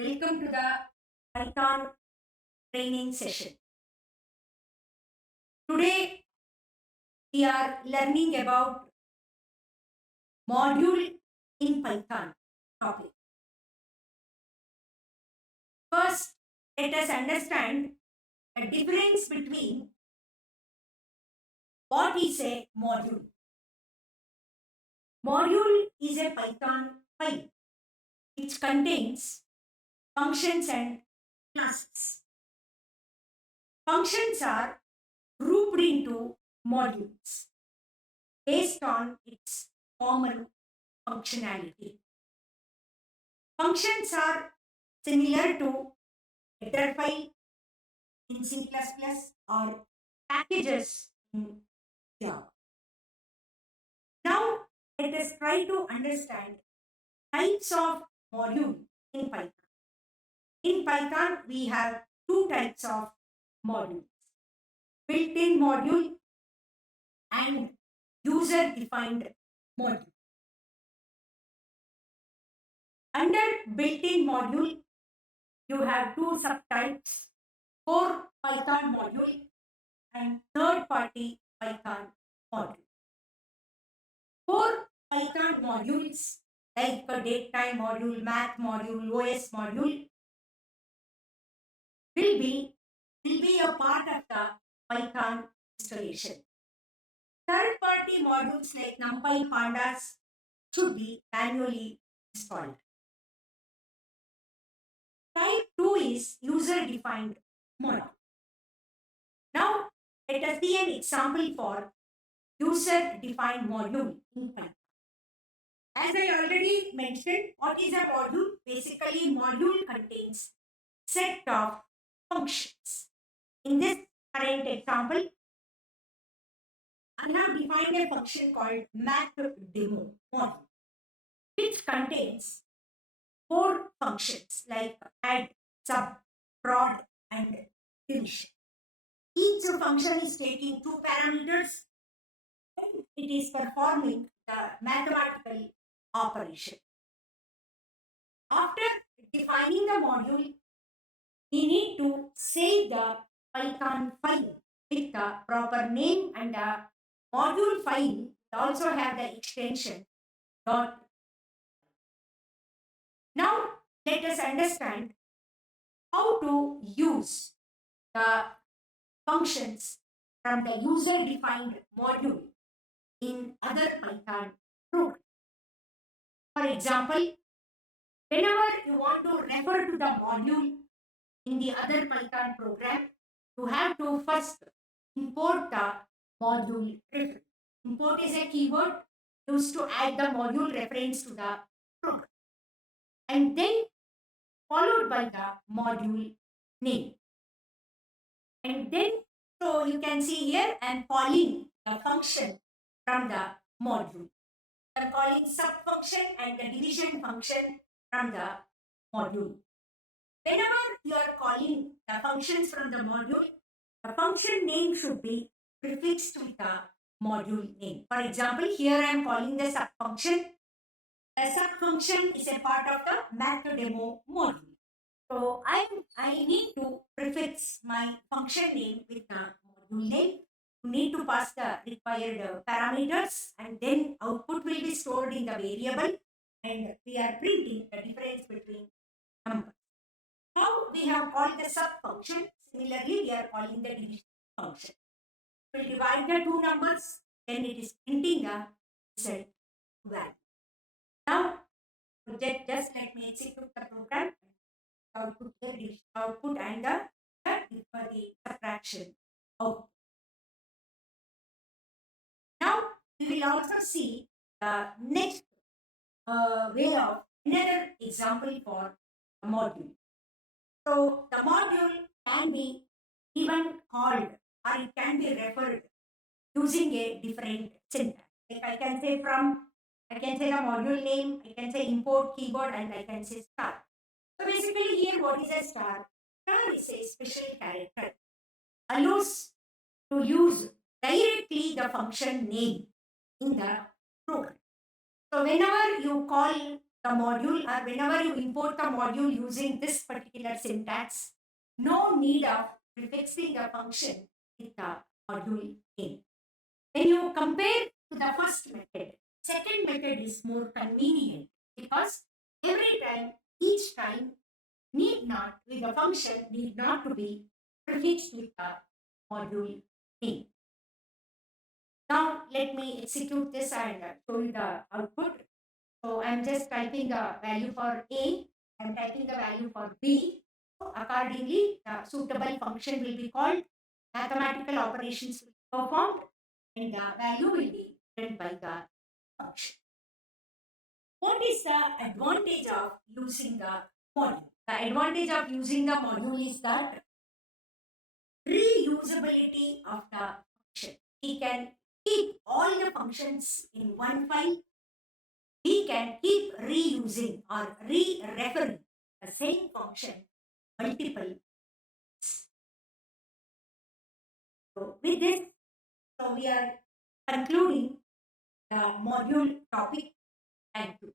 Welcome to the Python training session. Today we are learning about module in Python topic. First, let us understand the difference between what is a module. Module is a Python file which contains functions and classes. Functions are grouped into modules based on its common functionality. Functions are similar to header file in C++ or packages in Java. Now, let us try to understand types of module in Python. In Python, we have two types of modules: built-in module and user-defined module. Under built-in module, you have two subtypes: core Python module and third-party Python module. Core Python modules like the datetime module, math module, OS module will be a part of the Python installation. Third-party modules like NumPy, Pandas should be manually installed. Type 2 is user-defined module. Now, let us see an example for user-defined module in Python. As I already mentioned, what is a module? Basically, module contains set of functions. In this current example, I have defined a function called mathDemo module, which contains four functions like add, sub, prod, and division. Each function is taking two parameters and it is performing the mathematical operation. After defining the module, we need to save the Python file with the proper name, and the module file also have the extension dot. Now let us understand how to use the functions from the user-defined module in other Python programs. For example, whenever you want to refer to the module in the other Python program, you have to first import the module reference. Import is a keyword used to add the module reference to the program, and then followed by the module name. And then, so you can see here, I'm calling a function from the module. I'm calling sub function and the division function from the module. Whenever you are calling the functions from the module, the function name should be prefixed with the module name. For example, here I am calling the sub function. The sub function is a part of the mathDemo module. So I need to prefix my function name with the module name. You need to pass the required parameters, and then output will be stored in the variable, and we are printing the difference between numbers. Now we have called the sub function. Similarly, we are calling the division function. We will divide the two numbers, then it is printing the result value. Now, just let me execute the program. Output the division output and the subtraction output. Now we will also see the next way of another example for a module. So the module can be even called or it can be referred using a different syntax. Like I can say the module name, I can say import keyword, and I can say star. So basically here, what is a star? Star is a special character. Allows to use directly the function name in the program. So whenever you call the module, or whenever you import the module using this particular syntax, no need of prefixing the function with the module name. When you compare to the first method, second method is more convenient because every time, each time, need not, with the function need not to be prefixed with the module name. Now let me execute this and show you the output. So I'm just typing the value for A, I'm typing the value for B. So accordingly, the suitable function will be called, mathematical operations will be performed, and the value will be returned by the function. What is the advantage of using the module? The advantage of using the module is that reusability of the function. We can keep all the functions in one file. We can keep reusing or re-referring the same function multiple times. So with this, so we are concluding the module topic. Thank you.